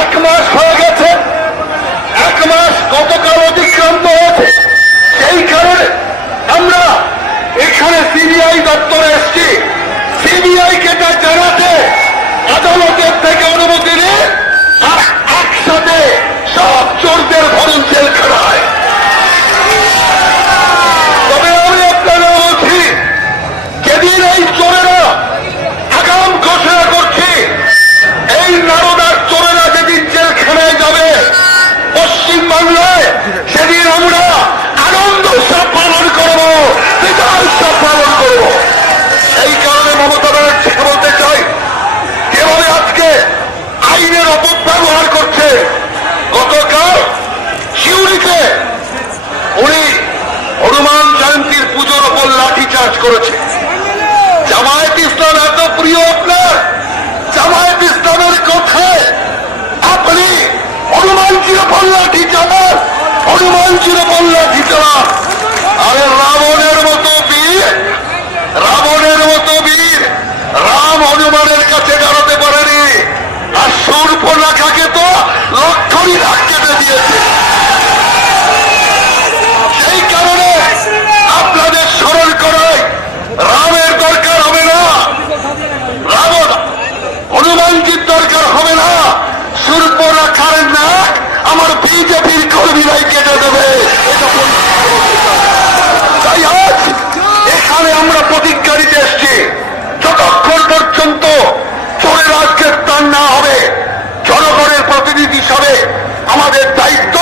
এক মাস হয়ে গেছে। এক মাস গতকাল অতিক্রান্ত হয়েছে। সেই কারণে আমরা এখানে সিবিআই দপ্তরে এসেছি সিবিআই কে তা জানাতে আদালতের থেকে অনুমতি নিয়ে আর একসাথে সব চোরদের ভরণ জেলখানায় তবে আমি আপনারা বলছি যেদিন এই চোরেরা আগাম ঘোষণা করছি এই নারদার চোরেরা যেদিন জেলখানায় যাবে পশ্চিম বাংলায় সেদিন আমরা আনন্দ উৎসব পালন করব বিজয় উৎসব পালন করব এই কারণে মমতা ব্যানার্জিকে বলতে চাই যেভাবে আজকে আইনের অপব্যবহার করছে গতকাল শিউরিতে উনি হনুমান জয়ন্তীর পুজোর ওপর লাঠি চার্জ করেছে। জামায়াত ইসলাম এত প্রিয় আপনার। জামায়াত ইসলামের কথায় আপনি হনুমানজির ওপর লাঠি চালান হনুমানজির ওপর লাঠি চালান আরে রাবণের মতো বীর রাবণের মতো বীর রাম হনুমানের কাছে দাঁড়াতে পারেনি আর সূর্পনাখাকে তো লক্ষণই রাখ কেটে দিয়েছে সেই কারণে আপনাদের স্মরণ করাই রামের দরকার হবে না রাবণ হনুমানজির দরকার হবে না সুরপরা খারেন না আমার বিজেপির কর্মীরাই কেটে দেবে এটা পরিষ্কার বলে দিলাম। তাই আজ এখানে আমরা প্রতিজ্ঞা নিতে এসছি যতক্ষণ পর্যন্ত চোরের আজ গ্রেপ্তার না হবে জনগণের প্রতিনিধি হিসাবে আমাদের দায়িত্ব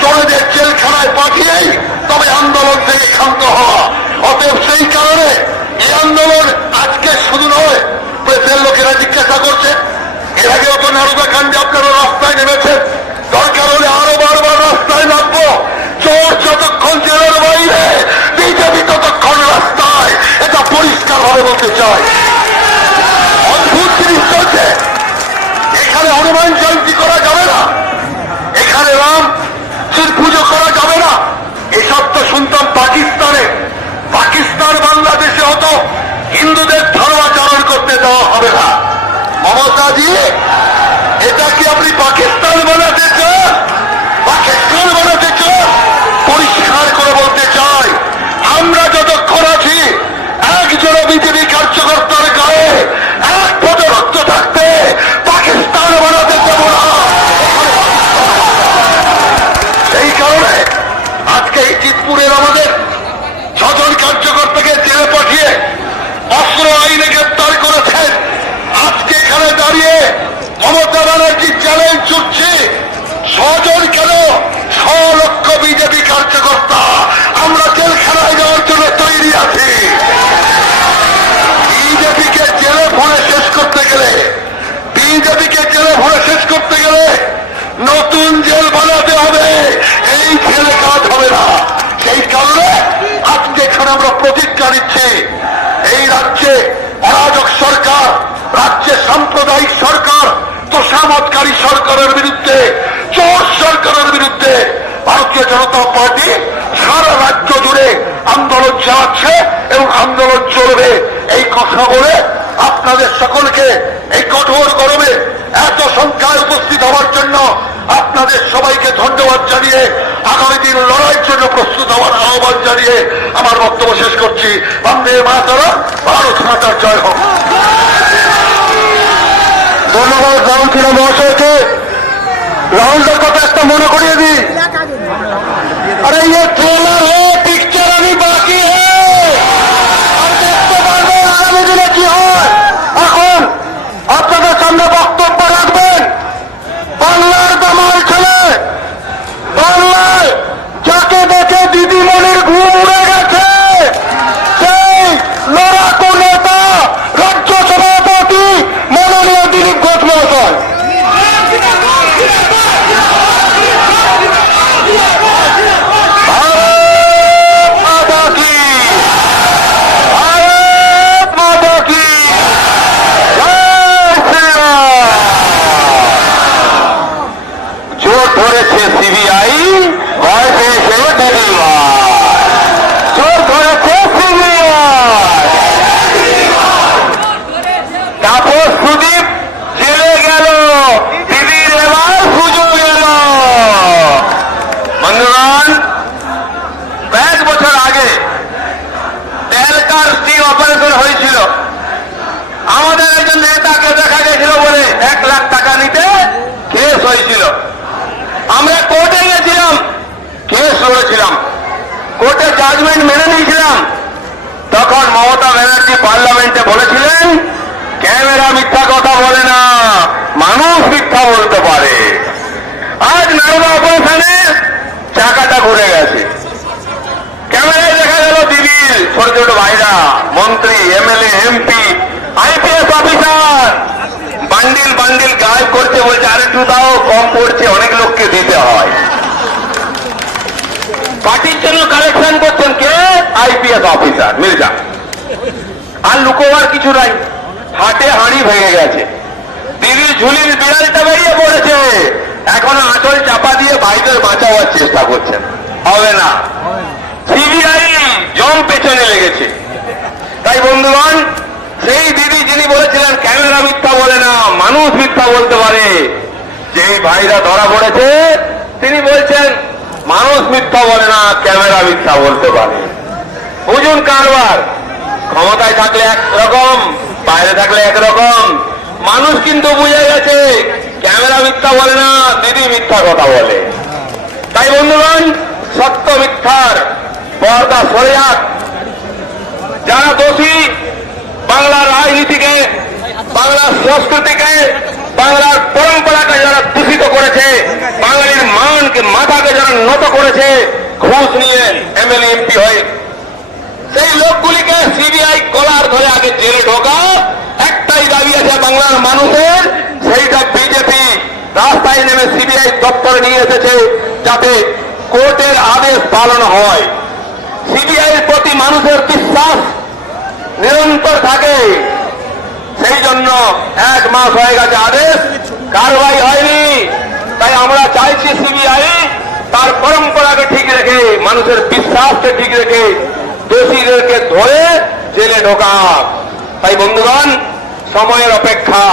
চোরেদের জেলখানায় পাঠিয়েই তবে আন্দোলন থেকে ক্ষান্ত হওয়া। অতএব সেই কারণে এই আন্দোলন আজকে শুধু নয়, প্রেসের লোকেরা জিজ্ঞাসা করছে। এর আগেও তো নারুদা কাণ্ডে আপনারা রাস্তায় নেমেছেন। মমতাজি এটা কি আপনি পাকিস্তান বানাতে চান পাকিস্তান বানাতে চান পরিষ্কার করে বলতে চাই আমরা যতক্ষণ আছি একজন বিজেপি কার্যকর্তার গায়ে এক ফটো রক্ত থাকতে পাকিস্তান বানাতে দেব না সেই কারণে আজকে এই চিতপুরের আমাদের ছজন কার্যকর্তাকে জেলে পাঠিয়ে অস্ত্র আইনে গ্রেপ্তার করেছেন আজকে এখানে দাঁড়িয়ে মমতা ব্যানার্জি চ্যালেঞ্জ ছুটছে ছজন কেন ছ লক্ষ বিজেপি কার্যকর্তা আমরা জেলখানায় যাওয়ার জন্য তৈরি আছি বিজেপিকে জেলে ভরে শেষ করতে গেলে বিজেপিকে জেলে ভরে শেষ করতে গেলে নতুন জেল বানাতে হবে এই ছেলে কাজ হবে না সেই কারণে আজকে এখানে আমরা প্রতিজ্ঞা নিচ্ছি এই রাজ্যে অরাজক সরকার রাজ্যে সাম্প্রদায়িক সরকার তোষামতকারী সরকারের বিরুদ্ধে চোর সরকারের বিরুদ্ধে ভারতীয় জনতা পার্টি সারা রাজ্য জুড়ে আন্দোলন চালাচ্ছে এবং আন্দোলন চলবে। এই কথা বলে আপনাদের সকলকে এই কঠোর গরমে এত সংখ্যায় উপস্থিত হওয়ার জন্য আপনাদের সবাইকে ধন্যবাদ জানিয়ে আগামী দিন লড়াইয়ের জন্য প্রস্তুত হওয়ার আহ্বান জানিয়ে আমার বক্তব্য শেষ করছি। বন্দে মাতারা ভারত মাতার জয় হোক। ধন্যবাদ রাহুল সিনহা মহাশয়কে। রাহুলদের কথা একটা মনে করিয়ে দিই। আরে ইয়ে ট্রেলার হে পিকচার আমি বাকি হে আর দেখতে পারবে আগামী দিনে কি হয়। এখন আপনাদের সামনে নেতাকে দেখা গেছিল বলে এক লাখ টাকা নিতে কেস হয়েছিল। আমরা কোর্টে গেছিলাম কেস লড়েছিলাম। কোর্টে জাজমেন্ট মেনে নিয়েছিলাম। তখন মমতা ব্যানার্জি পার্লামেন্টে বলেছিলেন, ক্যামেরা মিথ্যা কথা বলে না, মানুষ মিথ্যা বলতে পারে। আজ নারদা অপারেশনে চাকাটা ঘুরে গেছে। ক্যামেরায় দেখা গেল দিদির ছোট ছোট ভাইরা, মন্ত্রী, MLA, MP IPS officer! Bundle bundle গায়ে করছে বলছে, আরে একটু দাও কম পড়ছে, অনেক লোককে দিতে হয়। পার্টির জন্য কালেকশন করছেন কে? IPS officer, Mirza. আর লুকোবার কিছু নাই, হাটে হাঁড়ি ভেঙে গেছে। দিদির ঝুলির বিড়ালটা বেরিয়ে পড়েছে। এখনও আঁচল চাপা দিয়ে ভাইদের বাঁচাবার চেষ্টা করছেন। হবে না। সিবিআই জম পেছনে লেগেছে। তাই বন্ধুগণ সেই দিদি যিনি বলেছিলেন, ক্যামেরা মিথ্যা বলে না, মানুষ মিথ্যা বলতে পারে। যেই ভাইরা ধরা পড়েছে, তিনি বলছেন, মানুষ মিথ্যা বলে না, ক্যামেরা মিথ্যা বলতে পারে। বুঝুন কারবার। ক্ষমতায় থাকলে একরকম, বাইরে থাকলে একরকম। মানুষ কিন্তু বুঝে গেছে, ক্যামেরা মিথ্যা বলে না দিদি মিথ্যা কথা বলে। তাই বন্ধুগণ, সত্য মিথ্যার পর্দা সরে যাক। যারা দোষী বাংলার রাজনীতিকে, বাংলার সংস্কৃতিকে, বাংলার পরম্পরাকে যারা দূষিত করেছে, বাঙালির মানকে, মাথাকে যারা নত করেছে, ঘুষ নিয়ে এমএলএ, এমপি হয়ে সেই লোকগুলিকে সিবিআই কলার ধরে আগে জেলে ঢোকা। একটাই দাবি আছে বাংলার মানুষের, সেইটা বিজেপি রাস্তায় নেমে সিবিআই দপ্তরে নিয়ে এসেছে যাতে কোর্টের আদেশ পালন হয়। সিবিআই প্রতি মানুষের বিশ্বাস নিরন্তর থাকে। সেই জন্য এক মাস হয়ে গেছে আদেশ, কারবাই হয়নি। তাই আমরা চাইছি সিবিআই তার পরম্পরাকে ঠিক রেখে, মানুষের বিশ্বাসকে ঠিক রেখে, দোষীদেরকে ধরে জেলে ঢোকা তাই বন্ধুগণ, সময়ের অপেক্ষা।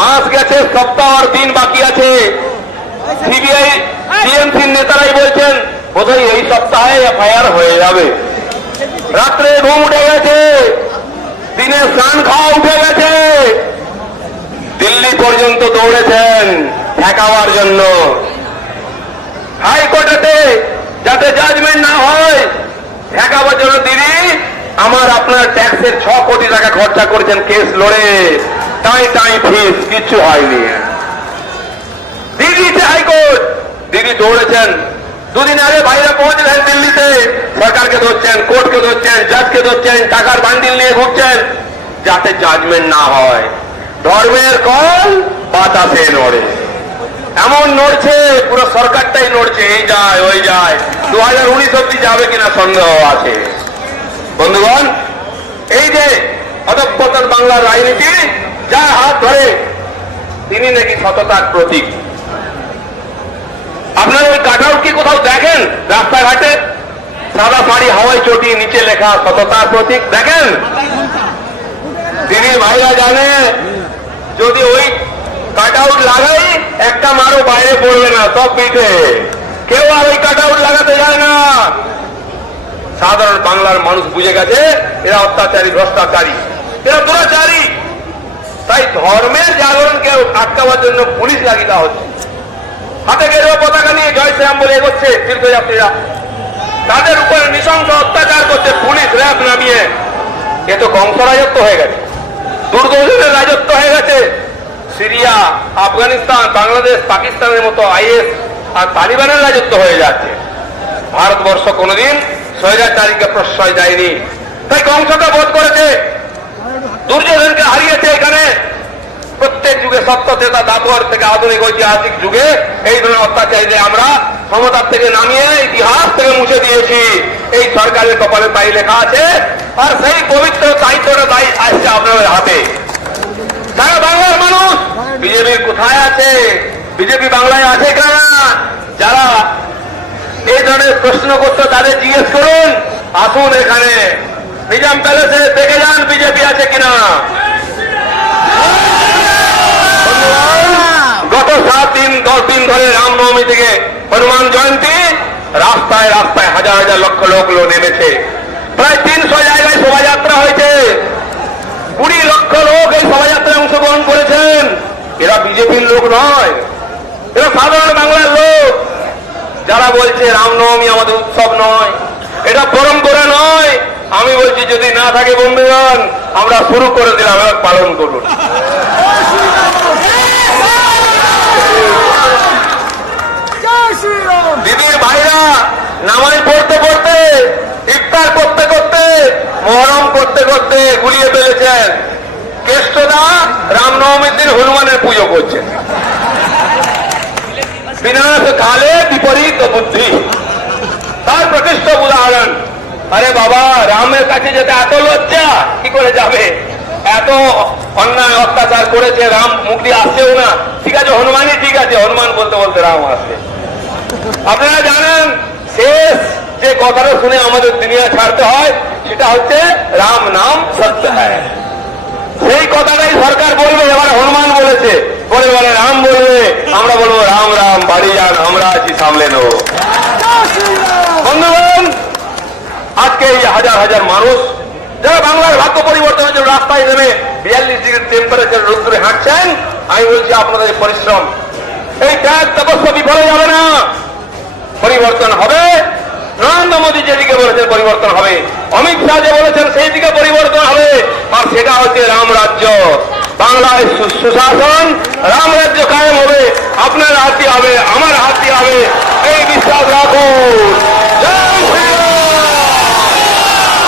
মাস গেছে, সপ্তাহ দিন বাকি আছে। সিবিআই, টিএমসির নেতারাই বলছেন, বোধহয় এই সপ্তাহে এফআইআর হয়ে যাবে। রাত্রে ঘুম উঠে গেছে। দিনে স্নান খাওয়া উঠে গেছে। দিল্লি পর্যন্ত দৌড়েছেন ঠেকাবার জন্য। হাইকোর্টেতে যাতে জাজমেন্ট না হয় ঠেকাবার জন্য দিদি আমার আপনার ট্যাক্সের ছ কোটি টাকা খরচা করেছেন কেস লড়ে। টাই টাই ফিস কিচ্ছু হয়নি। দিদিতে হাইকোর্ট দিদি দৌড়েছেন। দুদিন আগে ভাইরা পৌঁছেছেন দিল্লিতে, সরকারকে ধরছেন জাজকে ধরছেন, টাকার বান্ডিল নিয়ে ঘুরছেন, যাতে জাজমেন্ট না হয়। ধর্মের কল বাতাসে নড়ে। এমন নড়ছে, পুরো সরকারটাই নড়ছে, এই যায়, ওই যায়। দু হাজার উনিশ অব্দি যাবে কিনা সন্দেহ আছে। বন্ধুগণ, এই যে অধপতন বাংলার রাজনীতি, যার হাত ধরে তিনি নাকি সততার প্রতীক। আপনারা ওই কাটাউট কি কোথাও দেখেন? রাস্তাঘাটে? সাদা শাড়ি হাওয়াই চটি, নিচে লেখা সততার প্রতীক। দেখেন? তিনি ভাইরা জানে, যদি ওই কাটাউট লাগাই, একটা মারও বাইরে পড়বে না, সব পিঠে। কেউ আর ওই কাটাউট লাগাতে যায় না। সাধারণ বাংলার মানুষ বুঝে গেছে, এরা অত্যাচারী, ভ্রষ্টাচারী। এরা দুরাচারী। তাই ধর্মের জাগরণকে আটকাবার জন্য পুলিশ লাগিয়ে দেওয়া হচ্ছে। হাতে গেরুয়া পতাকা নিয়ে জয় শ্রীরাম বলে এগোচ্ছে তীর্থযাত্রীরা। তাদের উপরে নৃশংস অত্যাচার করছে পুলিশ র্যাব নামিয়ে। এ তো কংস রাজত্ব হয়ে গেছে। দুর্যোধনের রাজত্ব হয়ে গেছে। সিরিয়া, আফগানিস্তান, বাংলাদেশ, পাকিস্তানের মতো আইএস আর তালিবানের রাজত্ব হয়ে যাচ্ছে। ভারতবর্ষ কোনোদিন স্বৈরাচারীকে প্রশ্রয় দেয়নি। তাই কংসকে বোধ করেছে। দুর্যোধনকে হারিয়েছে এখানে। প্রত্যেক যুগে সত্য চেতা দাপর থেকে আধুনিক ঐতিহাসিক যুগে এই ধরনের অত্যাচারীদের আমরা ক্ষমতার থেকে নামিয়ে ইতিহাস থেকে মুছে দিয়েছি। এই সরকারের কপালে তাই লেখা আছে, আর সেই পবিত্র দায়িত্বটা তাই আসছে আপনাদের হাতে। সারা বাংলার মানুষ বিজেপির কোথায় আছে? বিজেপি বাংলায় আছে কারা? যারা এই ধরনের প্রশ্ন করতো তাদের জিজ্ঞেস করুন। আসুন এখানে। নিজাম প্যালেসে দেখে যান, বিজেপি আছে কিনা? গত সাত দিন, দশ দিন ধরে রামনবমী থেকে হনুমান জয়ন্তী, রাস্তায় রাস্তায় হাজার হাজার লক্ষ লোক নেমেছে। প্রায় তিনশো জায়গায় শোভাযাত্রা হয়েছে। কুড়ি লক্ষ লোক এই শোভাযাত্রায় অংশগ্রহণ করেছেন। এরা বিজেপির লোক নয়। এরা সাধারণ বাংলার লোক। যারা বলছে রামনবমী আমাদের উৎসব নয়, এটা পরম্পরা নয়। আমি বলছি যদি না থাকে বন্ধুগণ, আমরা শুরু করে দিলাম পালন করুন দিদির ভাইরা নামাজ পড়তে পড়তে, ইফতার করতে করতে, মহরম করতে করতে গুলিয়ে ফেলেছেন। কেষ্টদা রামনবমীর দিন হনুমানের পুজো করছেন। বিনাশ কালে বিপরীত বুদ্ধি। তার প্রতিষ্ঠ উদাহরণ, আরে বাবা, রামের কাছে যেতে এত লজ্জা, কি করে যাবে? এত অন্যায় অত্যাচার করেছে রাম মুক্তি আসছেও না। ঠিক আছে, হনুমানই ঠিক আছে, হনুমান বলতে বলতে রাম আসছে। আপনারা জানেন শেষ যে কথাটা শুনে আমাদের দুনিয়া ছাড়তে হয়, সেটা হচ্ছে রাম নাম সত্য হ্যায়। সেই কথাটাই সরকার বলবে, এবার হনুমান বলেছে। পরে বলে, রাম বলবে। আমরা বলব, রাম রাম, বাড়ি যান, আমরা আছি, সামলে নেব। বন্ধুগণ, আজকে এই হাজার হাজার মানুষ, যারা বাংলার ভাগ্য পরিবর্তনের জন্য রাস্তায় নেমে বিয়াল্লিশ ডিগ্রি টেম্পারেচার রোদ্রে হাঁটছেন, আমি বলছি আপনাদের পরিশ্রম। এই ত্যাগ তপস্যা বিফলে যাবে না। পরিবর্তন হবে। নরেন্দ্র মোদী যেদিকে বলেছেন পরিবর্তন হবে, অমিত শাহ যে বলেছেন সেই দিকে পরিবর্তন হবে। আর সেটা হচ্ছে রাম রাজ্য। বাংলায় সুশাসন রাম রাজ্য কায়েম হবে। আপনার হাত দিয়ে হবে, আমার হাত দিয়ে হবে। এই